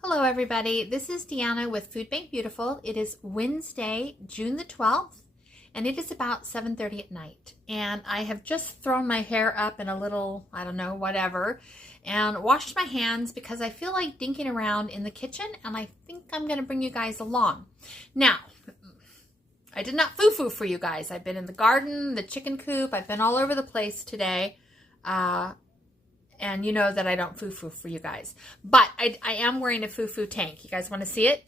Hello everybody, this is Deanna with Food Bank Beautiful. It is Wednesday, June the 12th, and it is about 7:30 at night. And I have just thrown my hair up in a little, I don't know, whatever, and washed my hands because I feel like dinking around in the kitchen, and I think I'm going to bring you guys along. Now, I did not foo-foo for you guys. I've been in the garden, the chicken coop, I've been all over the place today. And you know that I don't foo-foo for you guys. But I am wearing a foo-foo tank. You guys want to see it?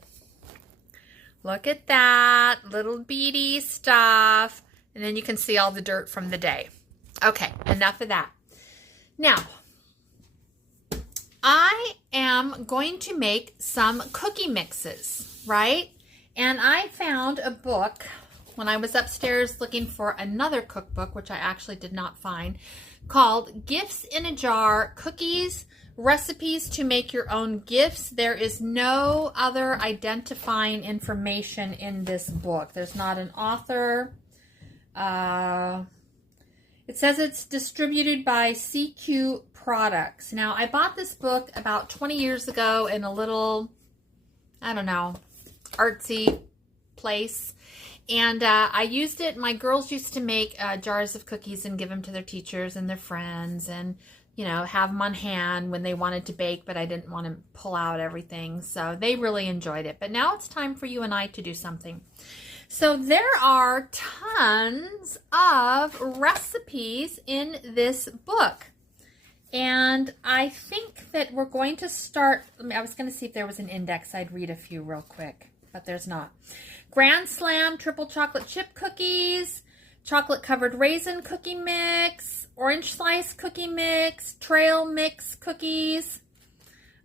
Look at that. Little beady stuff. And then you can see all the dirt from the day. Okay, enough of that. Now, I am going to make some cookie mixes, right? And I found a book when I was upstairs looking for another cookbook, which I actually did not find, called Gifts in a Jar, Cookies, Recipes to Make Your Own Gifts. There is no other identifying information in this book. There's not an author. It says it's distributed by CQ Products. Now, I bought this book about 20 years ago in a little, I don't know, artsy place. And I used it. My girls used to make jars of cookies and give them to their teachers and their friends and, you know, have them on hand when they wanted to bake, but I didn't want to pull out everything. So they really enjoyed it. But now it's time for you and I to do something. So there are tons of recipes in this book. And I think that we're going to start. I was going to see if there was an index. I'd read a few real quick, but there's not. Grand Slam triple chocolate chip cookies, chocolate covered raisin cookie mix, orange slice cookie mix, trail mix cookies,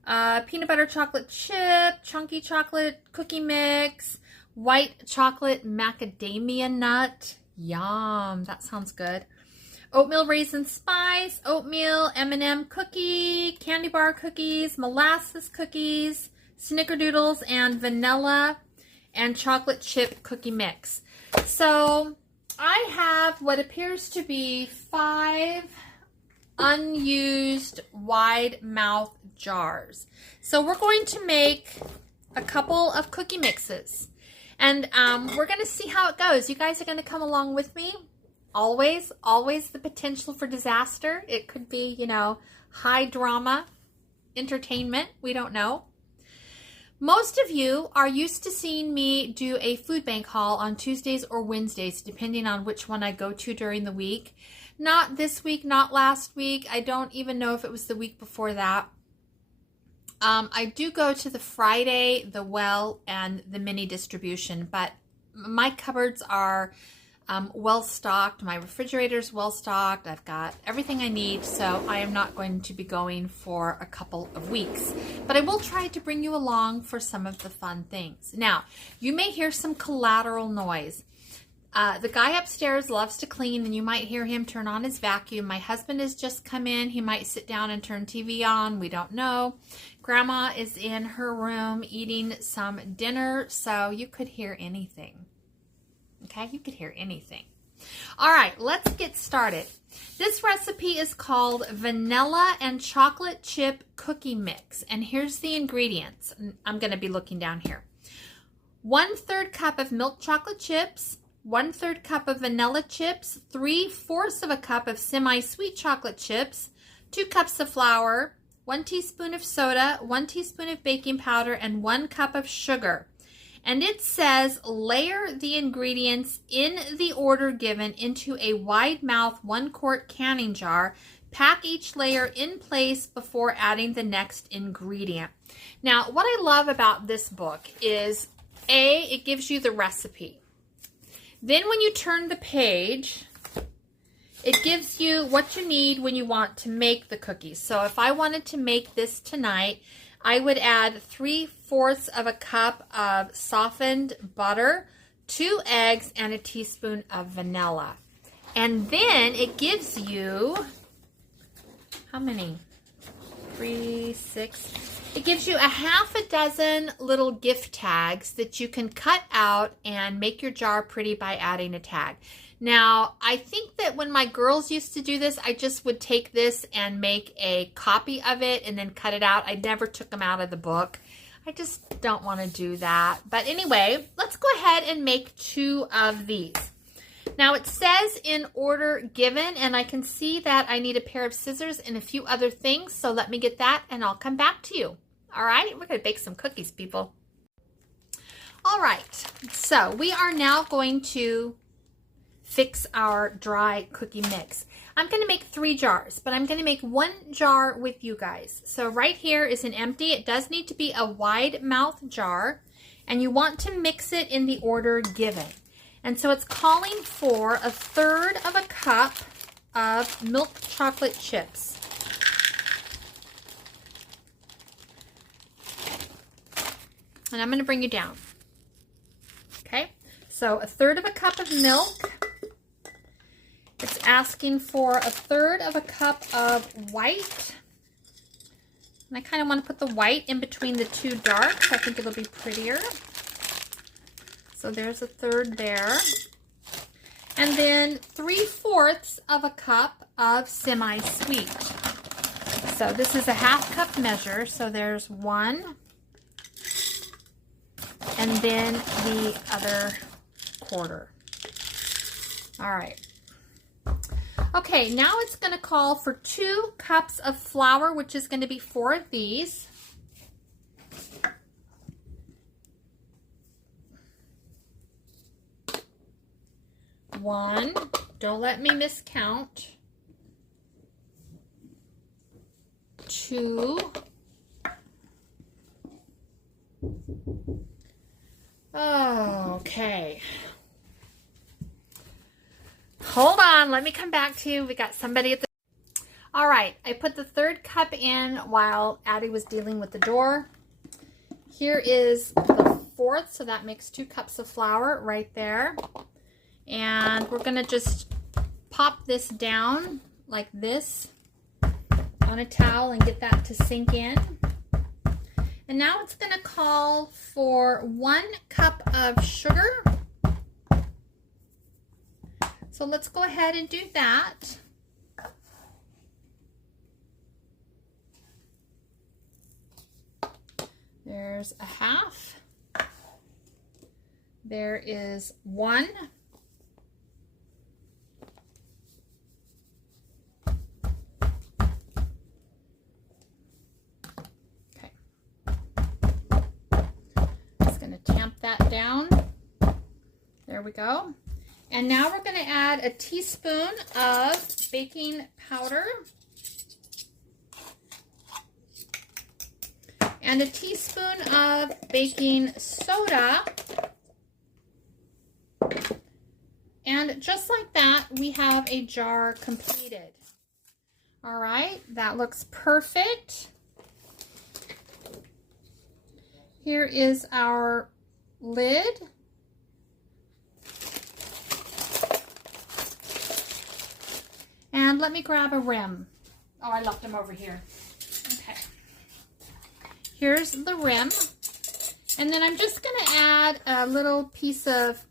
peanut butter chocolate chip, chunky chocolate cookie mix, white chocolate macadamia nut. Yum, that sounds good. Oatmeal raisin spice, oatmeal M&M cookie, candy bar cookies, molasses cookies, Snickerdoodles, and vanilla and chocolate chip cookie mix. So I have what appears to be 5 unused wide mouth jars. So we're going to make a couple of cookie mixes. And we're going to see how it goes. You guys are going to come along with me. Always the potential for disaster. It could be, you know, high drama entertainment. We don't know. Most of you are used to seeing me do a food bank haul on Tuesdays or Wednesdays, depending on which one I go to during the week. Not this week, not last week. I don't even know if it was the week before that. I do go to the Friday, the Well, and the mini distribution, but my cupboards are well stocked. My refrigerator's well stocked. I've got everything I need, so I am not going to be going for a couple of weeks. But I will try to bring you along for some of the fun things. Now, you may hear some collateral noise. The guy upstairs loves to clean, and you might hear him turn on his vacuum. My husband has just come in. He might sit down and turn TV on. We don't know. Grandma is in her room eating some dinner, so you could hear anything. Okay, you could hear anything. All right, let's get started. This recipe is called Vanilla and Chocolate Chip Cookie Mix. And here's the ingredients. I'm going to be looking down here. 1/3 cup of milk chocolate chips, 1/3 cup of vanilla chips, 3/4 of a cup of semi-sweet chocolate chips, 2 cups of flour, 1 teaspoon of soda, 1 teaspoon of baking powder, and 1 cup of sugar. And it says layer the ingredients in the order given into a wide mouth 1-quart canning jar. Pack each layer in place before adding the next ingredient. Now, what I love about this book is, A, it gives you the recipe. Then when you turn the page, it gives you what you need when you want to make the cookies. So if I wanted to make this tonight, I would add 3/4 of a cup of softened butter, 2 eggs, and a teaspoon of vanilla. And then it gives you, how many? 3, 6. It gives you a half a dozen little gift tags that you can cut out and make your jar pretty by adding a tag. Now, I think that when my girls used to do this, I just would take this and make a copy of it and then cut it out. I never took them out of the book. I just don't want to do that. But anyway, let's go ahead and make 2 of these. Now it says in order given, and I can see that I need a pair of scissors and a few other things. So let me get that and I'll come back to you. All right, we're going to bake some cookies, people. All right, so we are now going to fix our dry cookie mix. I'm going to make 3 jars, but I'm going to make 1 jar with you guys. So right here is an empty. It does need to be a wide mouth jar, and you want to mix it in the order given. And so it's calling for 1/3 of a cup of milk chocolate chips. And I'm going to bring you down. Okay, so 1/3 of a cup of milk. It's asking for 1/3 of a cup of white. And I kind of want to put the white in between the 2 darks. I think it'll be prettier. So there's 1/3 there. And then 3/4 of a cup of semi-sweet. So this is a 1/2 cup measure. So there's 1. And then the other 1/4. All right. Okay, now it's going to call for 2 cups of flour, which is going to be 4 of these. One, don't let me miscount. 2. Oh, okay. Hold on, let me come back to you. We got somebody at the... All right, I put the 3rd cup in while Addie was dealing with the door. Here is the 4th, so that makes 2 cups of flour right there. And we're gonna just pop this down like this on a towel and get that to sink in. And now it's gonna call for 1 cup of sugar. So let's go ahead and do that. There's 1/2. There is 1. Okay. Just going to tamp that down. There we go. And now we're going to add a teaspoon of baking powder and a teaspoon of baking soda. And just like that, we have a jar completed. All right, that looks perfect. Here is our lid. And let me grab a rim. Oh, I left them over here. Okay. Here's the rim. And then I'm just going to add a little piece of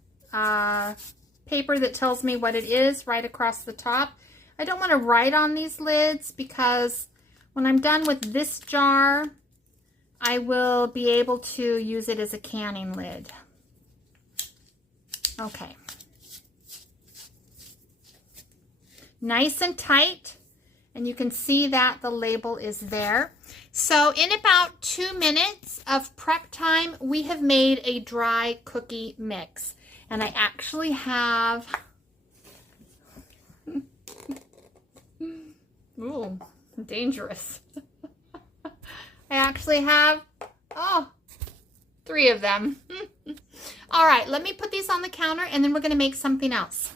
paper that tells me what it is right across the top. I don't want to write on these lids because when I'm done with this jar, I will be able to use it as a canning lid. Okay. Nice and tight, and you can see that the label is there. So in about 2 minutes of prep time, we have made a dry cookie mix. And I actually have, ooh, dangerous. I actually have, 3 of them. All right, let me put these on the counter and then we're gonna make something else.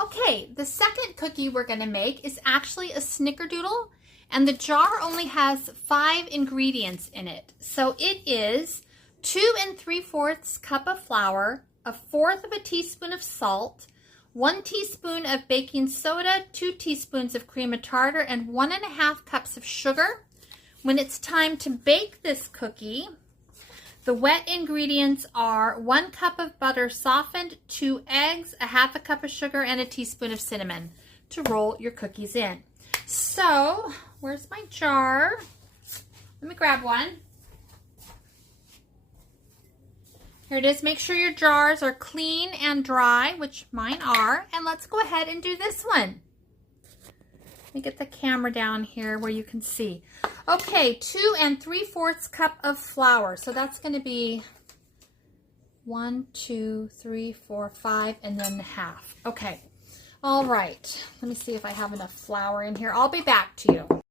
Okay, the second cookie we're going to make is actually a Snickerdoodle, and the jar only has 5 ingredients in it. So it is 2 3/4 cup of flour, 1/4 of a teaspoon of salt, 1 teaspoon of baking soda, 2 teaspoons of cream of tartar, and 1 1/2 cups of sugar. When it's time to bake this cookie, the wet ingredients are 1 cup of butter softened, 2 eggs, 1/2 cup of sugar, and a teaspoon of cinnamon to roll your cookies in. So, where's my jar? Let me grab one. Here it is. Make sure your jars are clean and dry, which mine are. And let's go ahead and do this one. Let me get the camera down here where you can see. Okay, 2 3/4 cup of flour. So that's going to be 1, 2, 3, 4, 5, and then half. Okay. All right. Let me see if I have enough flour in here. I'll be back to you.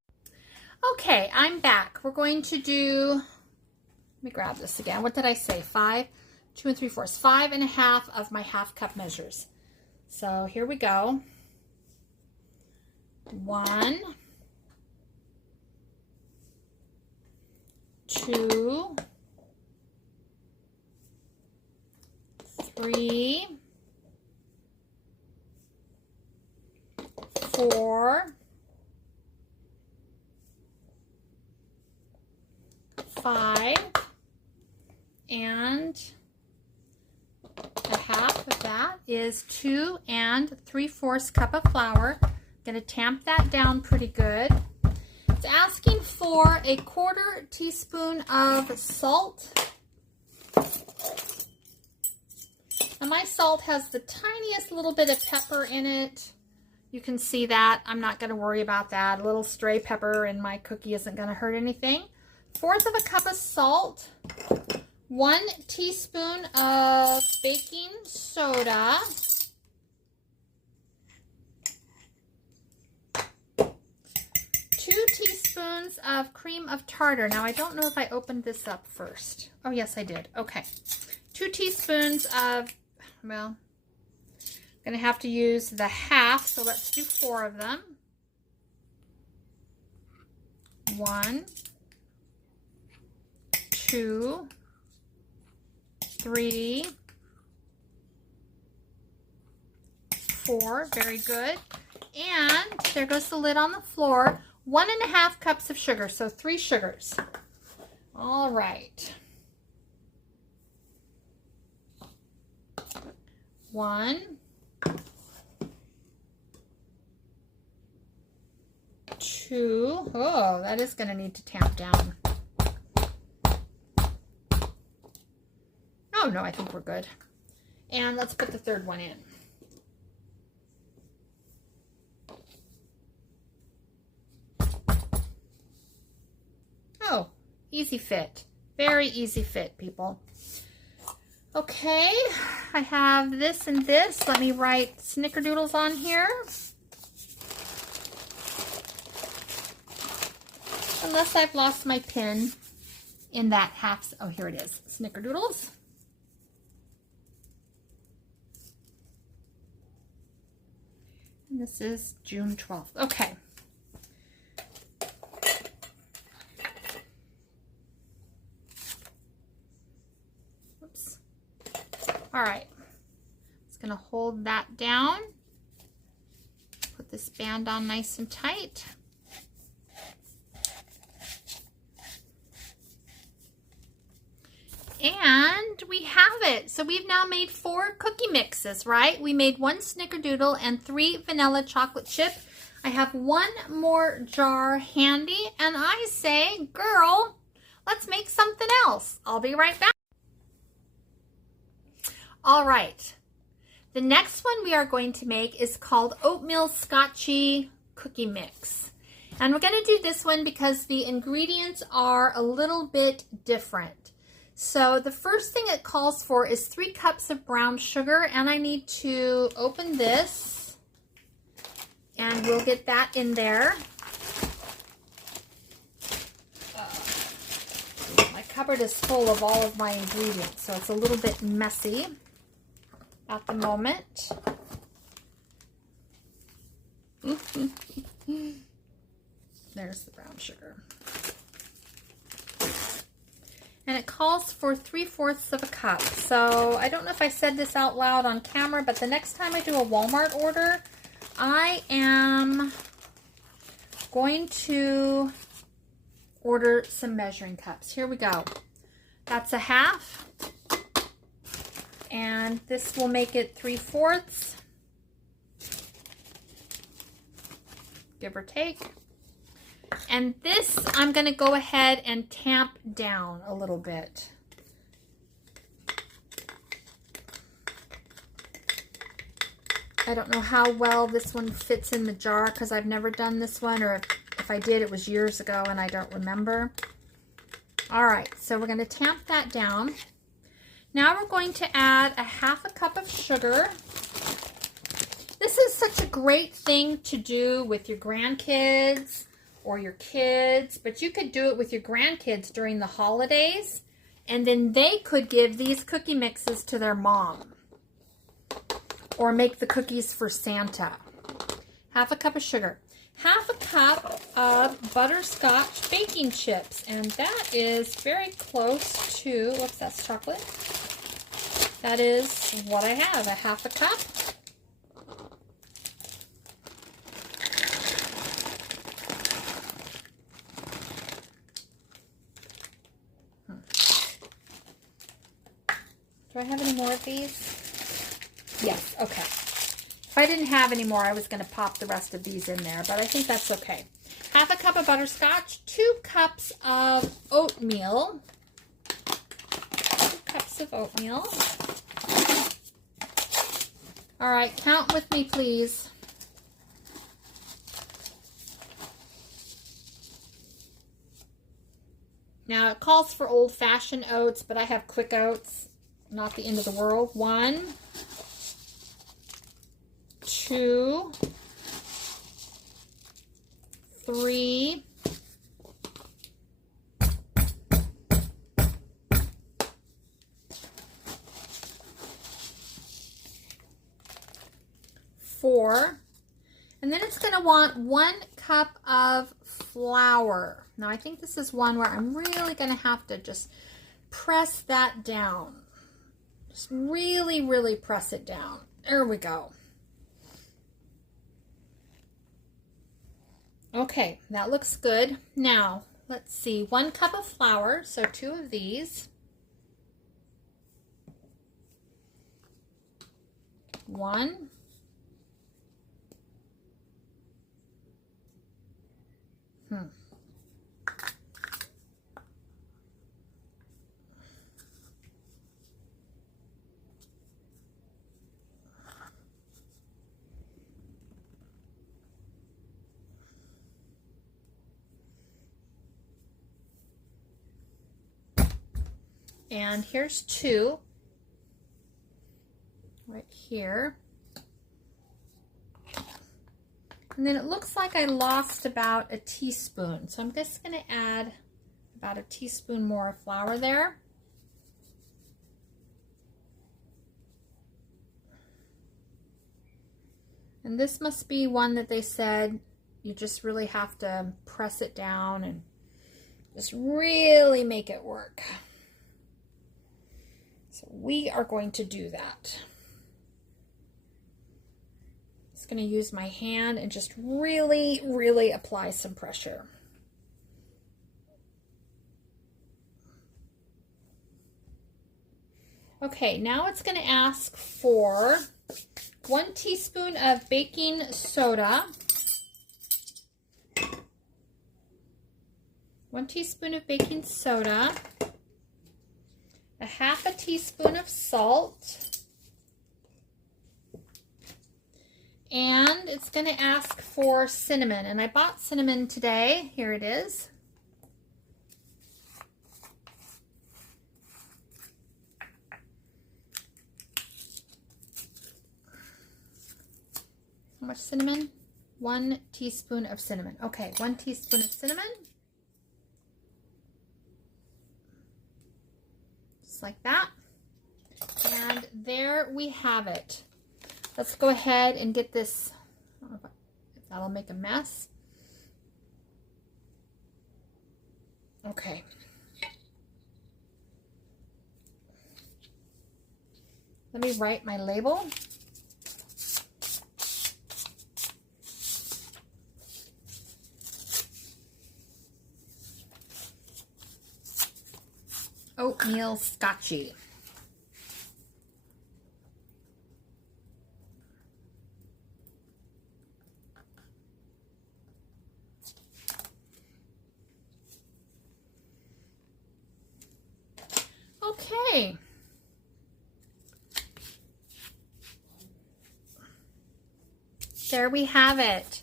Okay, I'm back. We're going to do, let me grab this again. What did I say? 5, 2 3/4, 5 1/2 of my half cup measures. So here we go. 1, 2, 3, 4, 5, and a half of that is 2 3/4 cup of flour. I'm going to tamp that down pretty good. It's asking for a 1/4 teaspoon of salt. And my salt has the tiniest little bit of pepper in it. You can see that. I'm not going to worry about that. A little stray pepper in my cookie isn't going to hurt anything. 1/4 cup of salt. 1 teaspoon of baking soda. 2 teaspoons of cream of tartar. Now, I don't know if I opened this up first. Oh, yes, I did. Okay. 2 teaspoons of, well, I'm going to have to use the half, so let's do 4 of them. 1, 2, 3, 4. Very good. And there goes the lid on the floor. 1 1/2 cups of sugar, so 3 sugars. All right. 1, 2. Oh, that is going to need to tamp down. Oh, no, I think we're good. And let's put the third one in. Oh, easy fit. Very easy fit, people. Okay, I have this and this. Let me write Snickerdoodles on here. Unless I've lost my pen in that half. Oh, here it is. Snickerdoodles. And this is June 12th. Okay. Oops. All right. Just going to hold that down. Put this band on nice and tight. And we have it. So we've now made 4 cookie mixes, right? We made 1 Snickerdoodle and 3 vanilla chocolate chip. I have 1 more jar handy, and I say, girl, let's make something else. I'll be right back. All right. The next one we are going to make is called Oatmeal Scotchy Cookie Mix. And we're going to do this one because the ingredients are a little bit different. So the first thing it calls for is 3 cups of brown sugar, and I need to open this, and we'll get that in there. My cupboard is full of all of my ingredients, so it's a little bit messy at the moment. There's the brown sugar. And it calls for 3/4 of a cup. So I don't know if I said this out loud on camera, but the next time I do a Walmart order, I am going to order some measuring cups. Here we go. That's a half. And this will make it 3/4, give or take. And this, I'm going to go ahead and tamp down a little bit. I don't know how well this one fits in the jar because I've never done this one, or if I did, it was years ago and I don't remember. All right, so we're going to tamp that down. Now we're going to add a 1/2 cup of sugar. This is such a great thing to do with your grandkids or your kids, but you could do it with your grandkids during the holidays, and then they could give these cookie mixes to their mom or make the cookies for Santa. 1/2 cup of sugar. 1/2 cup of butterscotch baking chips, and that is very close to, whoops, that's chocolate. That is what I have, a 1/2 cup. Do I have any more of these? Yes, okay. If I didn't have any more, I was going to pop the rest of these in there, but I think that's okay. 1/2 cup of butterscotch, 2 cups of oatmeal. 2 cups of oatmeal. All right, count with me, please. Now, it calls for old-fashioned oats, but I have quick oats. Not the end of the world. 1, 2, 3, 4, and then it's going to want 1 cup of flour. Now, I think this is one where I'm really going to have to just press that down. Just really, really press it down. There we go. Okay, that looks good. Now, let's see. 1 cup of flour, so 2 of these. 1. And here's 2 right here. And then it looks like I lost about a teaspoon. So I'm just going to add about a teaspoon more of flour there. And this must be one that they said you just really have to press it down and just really make it work. So we are going to do that. Just going to use my hand and just really, really apply some pressure. Okay, now it's going to ask for 1 teaspoon of baking soda. 1 teaspoon of baking soda. A 1/2 teaspoon of salt, and it's going to ask for cinnamon, and I bought cinnamon today. Here it is. How much cinnamon? 1 teaspoon of cinnamon. Okay, 1 teaspoon of cinnamon. Like that, and there we have it. Let's go ahead and get this. I don't know if that'll make a mess. Okay. Let me write my label. Oatmeal scotchie. Okay. there we have it.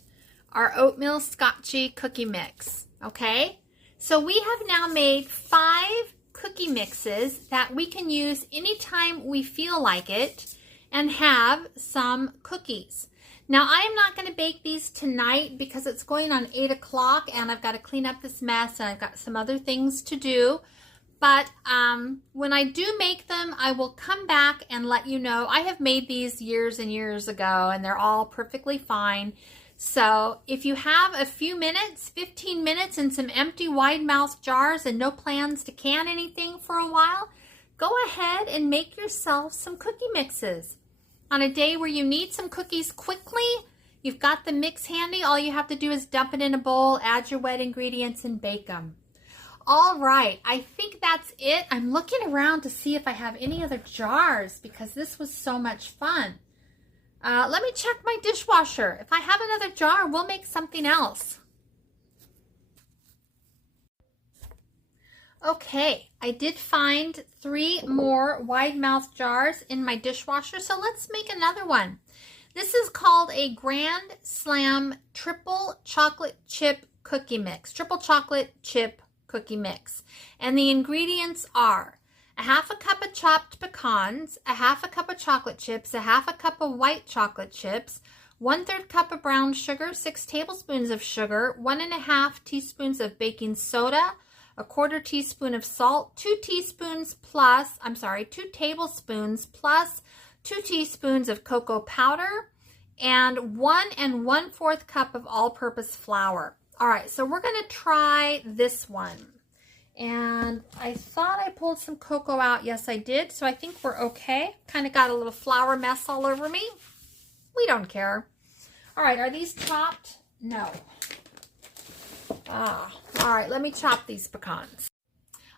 Our oatmeal scotchy cookie mix. Okay, so we have now made 5 cookie mixes that we can use anytime we feel like it and have some cookies. Now, I am not going to bake these tonight because it's going on 8 o'clock and I've got to clean up this mess and I've got some other things to do. But when I do make them, I will come back and let you know. I have made these years and years ago and they're all perfectly fine. So if you have a few minutes, 15 minutes and some empty wide mouth jars and no plans to can anything for a while, go ahead and make yourself some cookie mixes. On a day where you need some cookies quickly, you've got the mix handy. All you have to do is dump it in a bowl, add your wet ingredients, and bake them. All right, I think that's it. I'm looking around to see if I have any other jars because this was so much fun. Let me check my dishwasher. If I have another jar, we'll make something else. Okay, I did find 3 more wide mouth jars in my dishwasher, so let's make another one. This is called a Grand Slam Triple Chocolate Chip Cookie Mix. Triple Chocolate Chip Cookie Mix. And the ingredients are 1/2 cup of chopped pecans, 1/2 cup of chocolate chips, 1/2 cup of white chocolate chips, 1/3 cup of brown sugar, 6 tablespoons of sugar, 1½ teaspoons of baking soda, 1/4 teaspoon of salt, 2 tablespoons plus 2 teaspoons of cocoa powder, and 1 1/4 cup of all-purpose flour. All right, so we're going to try this one. And I thought I pulled some cocoa out. Yes, I did. So I think we're okay. Kind of got a little flour mess all over me. We don't care. All right, are these chopped? No. All right, let me chop these pecans.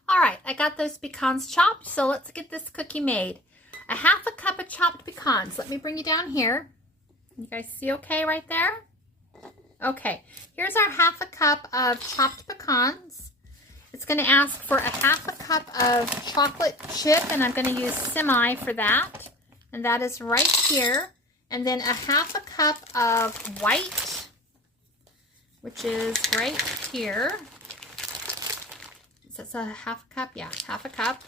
All right, I got those pecans chopped, so let's get this cookie made. 1/2 cup of chopped pecans. Let me bring you down here. You guys see okay right there? Okay, here's our 1/2 cup of chopped pecans. It's going to ask for 1/2 cup of chocolate chip, and I'm going to use semi for that. And that is right here. And then 1/2 cup of white, which is right here. Is that a 1/2 cup? Yeah, 1/2 cup.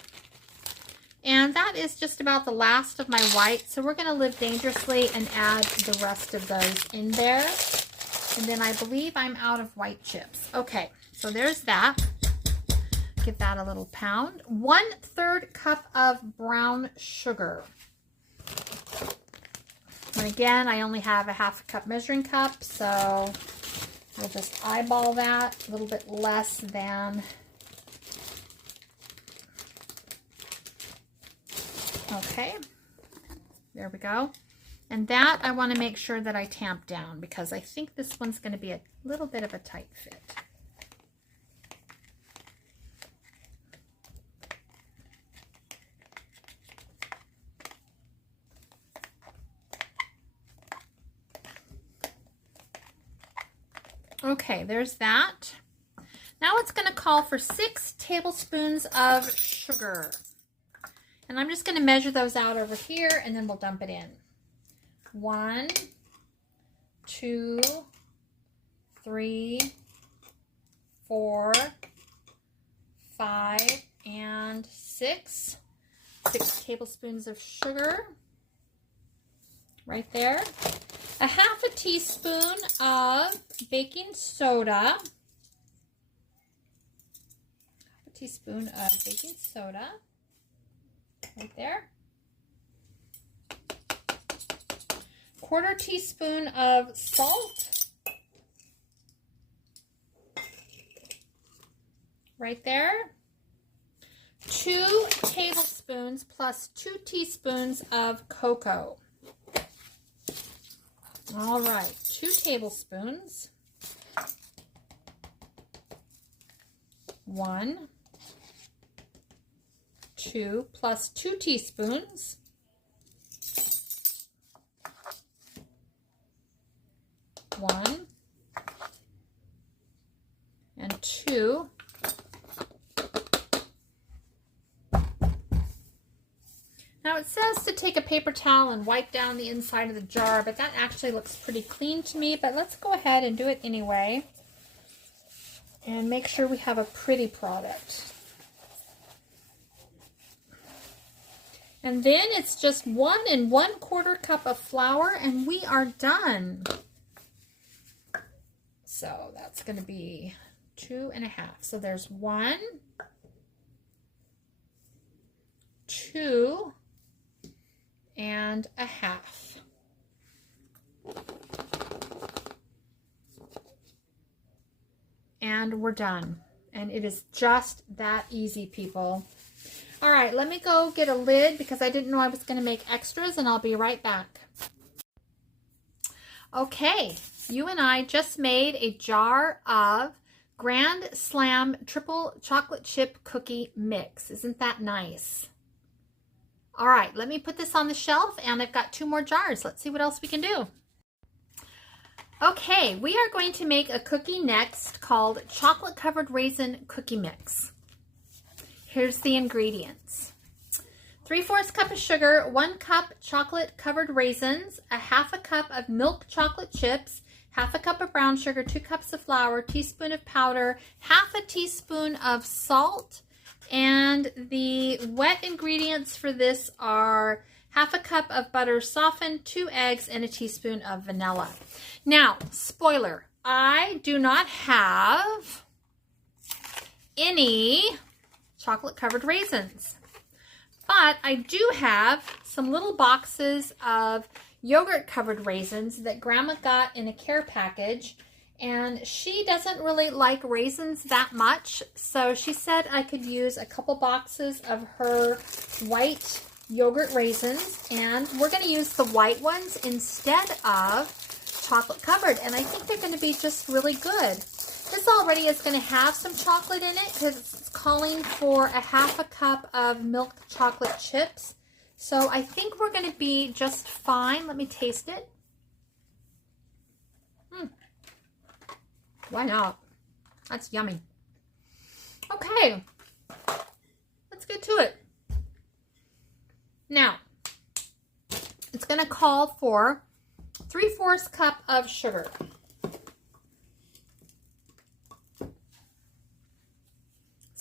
And that is just about the last of my white. So we're going to live dangerously and add the rest of those in there. And then I believe I'm out of white chips. Okay, so there's that. Give that a little pound. 1/3 cup of brown sugar. And again, I only have a 1/2 cup measuring cup, so we'll just eyeball that. A little bit less than. Okay, there we go. And that I want to make sure that I tamp down because I think this one's going to be a little bit of a tight fit. Okay, there's that. Now it's going to call for 6 tablespoons of sugar. And I'm just going to measure those out over here and then we'll dump it in. 1, 2, 3, 4, 5, and 6. 6 tablespoons of sugar. Right there. 1/2 teaspoon of baking soda. 1/2 teaspoon of baking soda. Right there. 1/4 teaspoon of salt. Right there. 2 tablespoons plus 2 teaspoons of cocoa. All right, 2 tablespoons. 1, 2 plus 2 teaspoons. 1 and 2. Now Now it says to take a paper towel and wipe down the inside of the jar, but that actually looks pretty clean to me. But let's go ahead and do it anyway. And make sure we have a pretty product. And then it's just 1 1/4 cup of flour and we are done. So that's going to be 2 1/2. So there's 1, 2 1/2. And we're done. And it is just that easy, people. All right, let me go get a lid because I didn't know I was going to make extras, and I'll be right back. Okay, you and I just made a jar of Grand Slam triple chocolate chip cookie mix. Isn't that nice? All right, let me put this on the shelf, and I've got 2 more jars. Let's see what else we can do. Okay, we are going to make a cookie next called Chocolate Covered Raisin Cookie Mix. Here's the ingredients. 3/4 cup of sugar, 1 cup chocolate covered raisins, 1/2 cup of milk chocolate chips, 1/2 cup of brown sugar, 2 cups of flour, teaspoon of powder, 1/2 teaspoon of salt, and the wet ingredients for this are 1/2 cup of butter softened, 2 eggs, and a teaspoon of vanilla. Now, spoiler, I do not have any chocolate covered raisins, but I do have some little boxes of yogurt covered raisins that Grandma got in a care package, and she doesn't really like raisins that much, so she said I could use a couple boxes of her white yogurt raisins, and we're going to use the white ones instead of chocolate covered, and I think they're going to be just really good. This already is going to have some chocolate in it because it's calling for 1/2 cup of milk chocolate chips, so I think we're going to be just fine. Let me taste it. Why not? That's yummy. Okay, let's get to it. Now, it's going to call for 3/4 cup of sugar.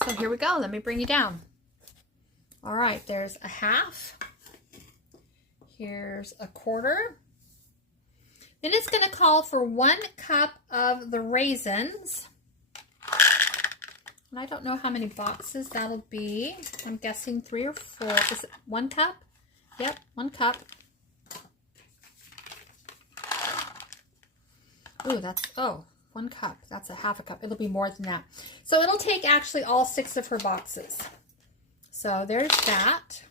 So here we go. Let me bring you down. All right, there's 1/2. Here's 1/4. Then it's going to call for 1 cup of the raisins. And I don't know how many boxes that'll be. I'm guessing 3 or 4. Is it 1 cup? Yep, 1 cup. Ooh, that's, 1 cup. That's 1/2 cup. It'll be more than that. So it'll take actually all 6 of her boxes. So there's that.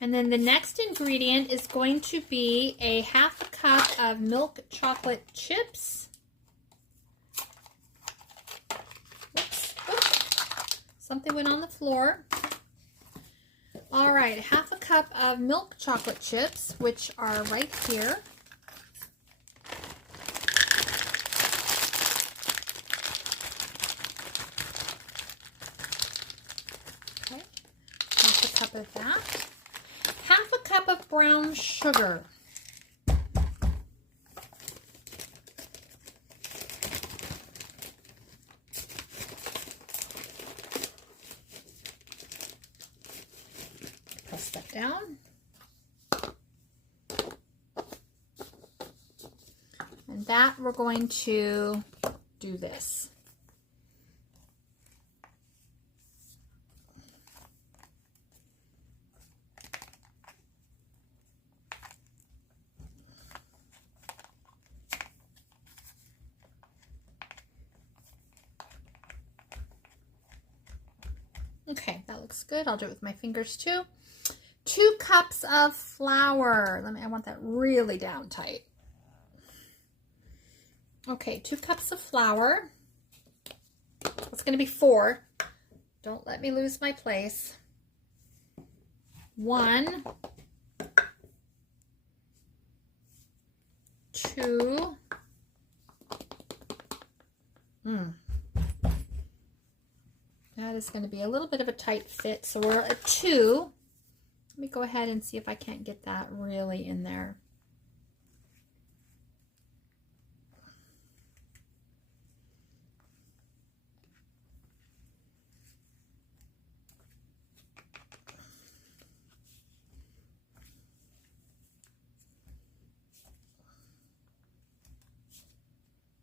And then the next ingredient is going to be 1/2 cup of milk chocolate chips. Oops. Something went on the floor. All right, 1/2 cup of milk chocolate chips, which are right here. Okay, 1/2 cup of that. 1/2 cup of brown sugar. Press that down. And that we're going to do this. Okay, that looks good. I'll do it with my fingers too. 2 cups of flour. I want that really down tight. Okay, 2 cups of flour. It's going to be 4. Don't let me lose my place. 1, 2, 2. That is going to be a little bit of a tight fit, so we're at 2. Let me go ahead and see if I can't get that really in there.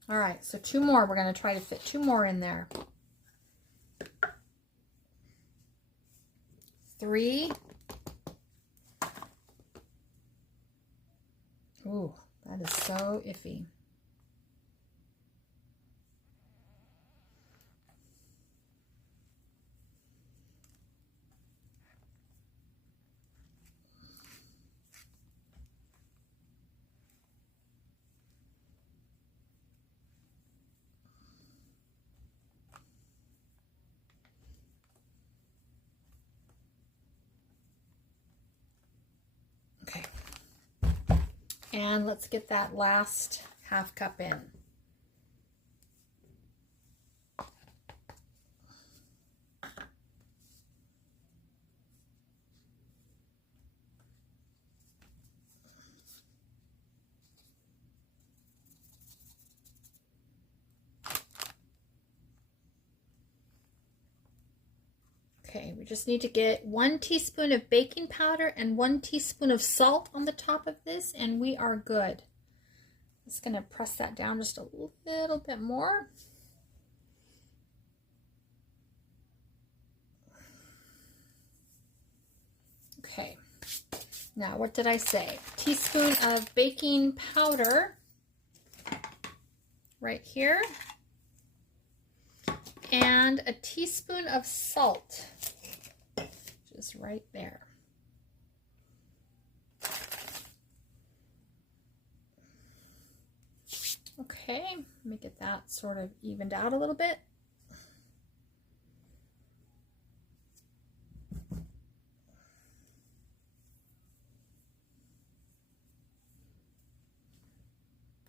All right, so 2 more. We're going to try to fit 2 more in there. 3. Ooh, that is so iffy. Okay. And let's get that last half cup in. Okay, we just need to get 1 teaspoon of baking powder and 1 teaspoon of salt on the top of this, and we are good. Just going to press that down just a little bit more. Okay, now what did I say? Teaspoon of baking powder right here, and a teaspoon of salt just right there. Okay, let me get that sort of evened out a little bit.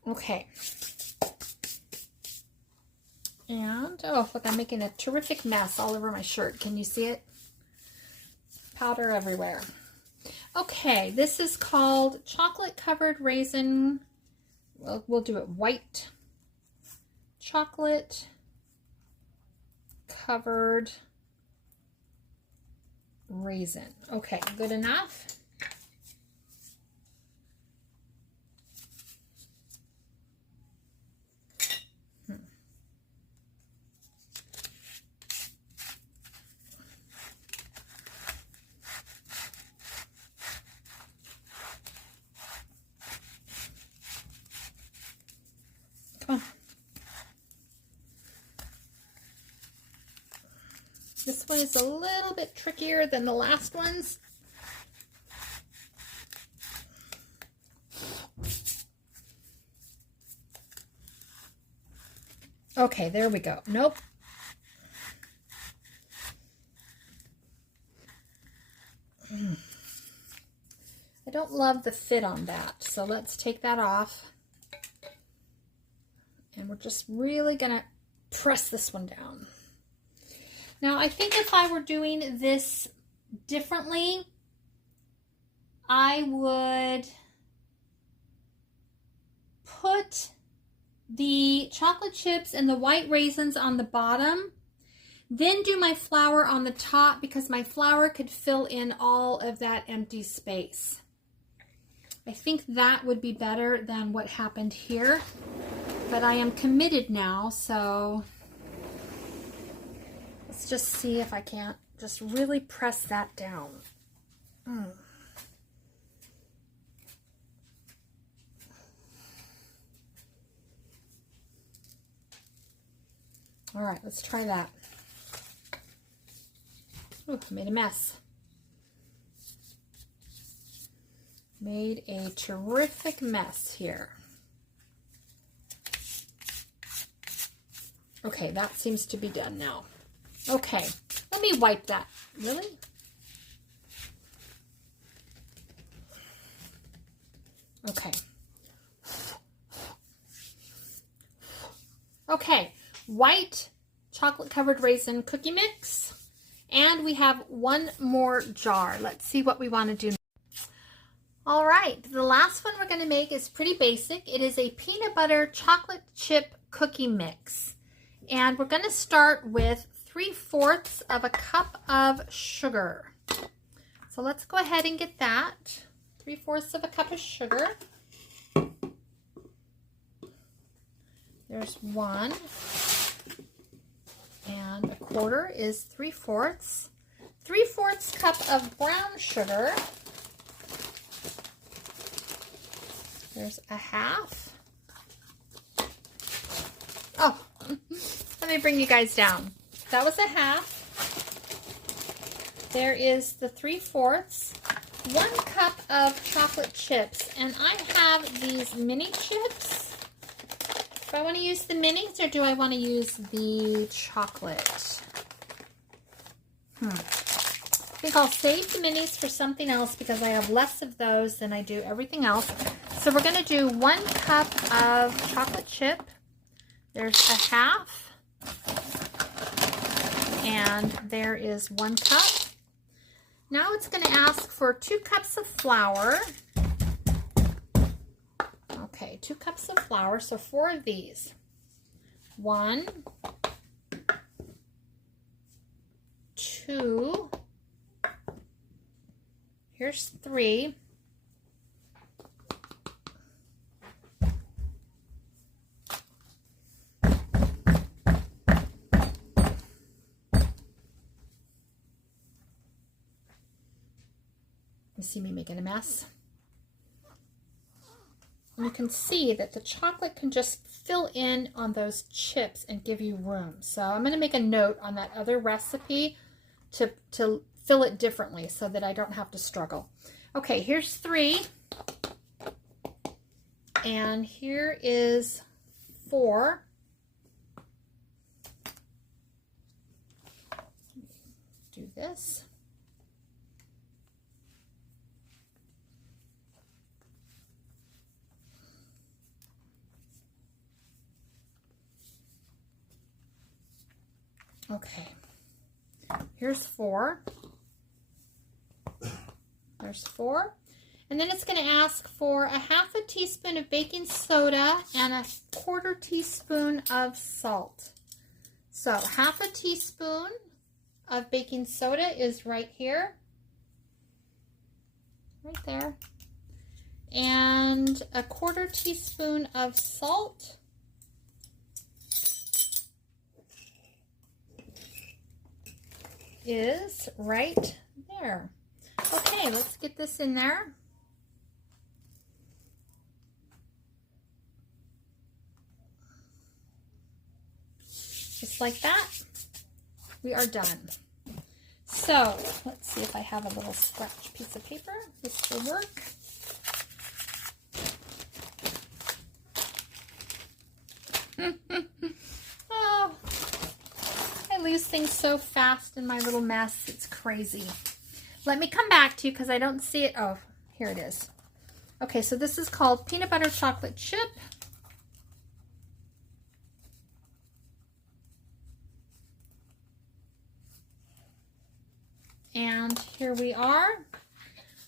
Okay. And, oh, look, I'm making a terrific mess all over my shirt. Can you see it? Powder everywhere. Okay, this is called chocolate covered raisin. Well, we'll do it white. Chocolate covered raisin. Okay, good enough. This one is a little bit trickier than the last ones. Okay, there we go. Nope. I don't love the fit on that, so let's take that off. And we're just really gonna press this one down. Now, I think if I were doing this differently, I would put the chocolate chips and the white raisins on the bottom, then do my flour on the top, because my flour could fill in all of that empty space. I think that would be better than what happened here, but I am committed now, so let's just see if I can't just really press that down. All right, let's try that. Ooh, made a mess. Made a terrific mess here. Okay, that seems to be done now. Okay, let me wipe that. Really? Okay. Okay, white chocolate covered raisin cookie mix. And we have one more jar. Let's see what we want to do. All right, the last one we're going to make is pretty basic. It is a peanut butter chocolate chip cookie mix. And we're going to start with 3/4 of a cup of sugar. So let's go ahead and get that. 3/4 of a cup of sugar. There's one. And 1/4 is 3/4. 3/4 cup of brown sugar. There's a half. Oh, let me bring you guys down. That was a half. There is the 3/4. 1 cup of chocolate chips. And I have these mini chips. Do I want to use the minis or do I want to use the chocolate? I think I'll save the minis for something else because I have less of those than I do everything else. So we're going to do 1 cup of chocolate chip. There's a half. And there is 1 cup. Now it's going to ask for 2 cups of flour. Okay, 2 cups of flour, so 4 of these. 1, 2, here's 3. You see me making a mess? You can see that the chocolate can just fill in on those chips and give you room. So I'm going to make a note on that other recipe to fill it differently so that I don't have to struggle. Okay, here's 3. And here is 4. Do this. Okay, here's 4. There's 4. And then it's going to ask for a 1/2 teaspoon of baking soda and a 1/4 teaspoon of salt. So 1/2 teaspoon of baking soda is right here. Right there. And a 1/4 teaspoon of salt. Is right there. Okay, let's get this in there. Just like that, we are done. So, let's see if I have a little scratch piece of paper. This will work. Oh. I lose things so fast in my little mess. It's crazy. Let me come back to you because I don't see it. Oh, here it is. Okay, so this is called peanut butter chocolate chip. And here we are.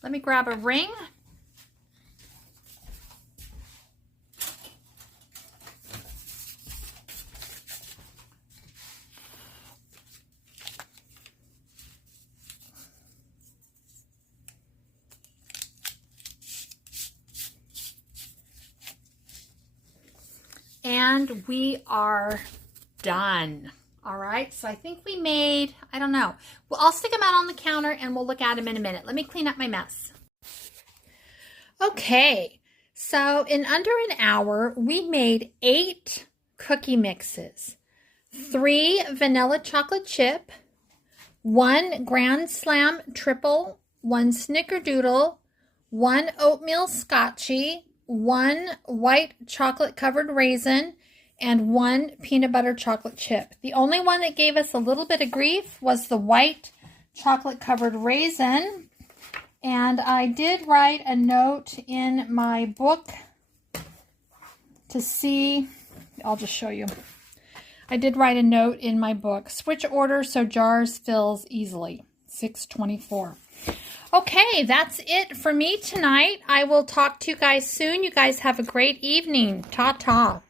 Let me grab a ring. And we are done. All right, so I think we made, I don't know. Well, I'll stick them out on the counter and we'll look at them in a minute. Let me clean up my mess. Okay, so in under an hour, we made 8 cookie mixes. 3 vanilla chocolate chip, 1 Grand Slam triple, 1 Snickerdoodle, 1 oatmeal scotchie, 1 white chocolate covered raisin, and 1 peanut butter chocolate chip. The only one that gave us a little bit of grief was the white chocolate covered raisin. And I did write a note in my book to see, I'll just show you. I did write a note in my book. Switch order so jars fills easily. 6/24. Okay, that's it for me tonight. I will talk to you guys soon. You guys have a great evening. Ta-ta.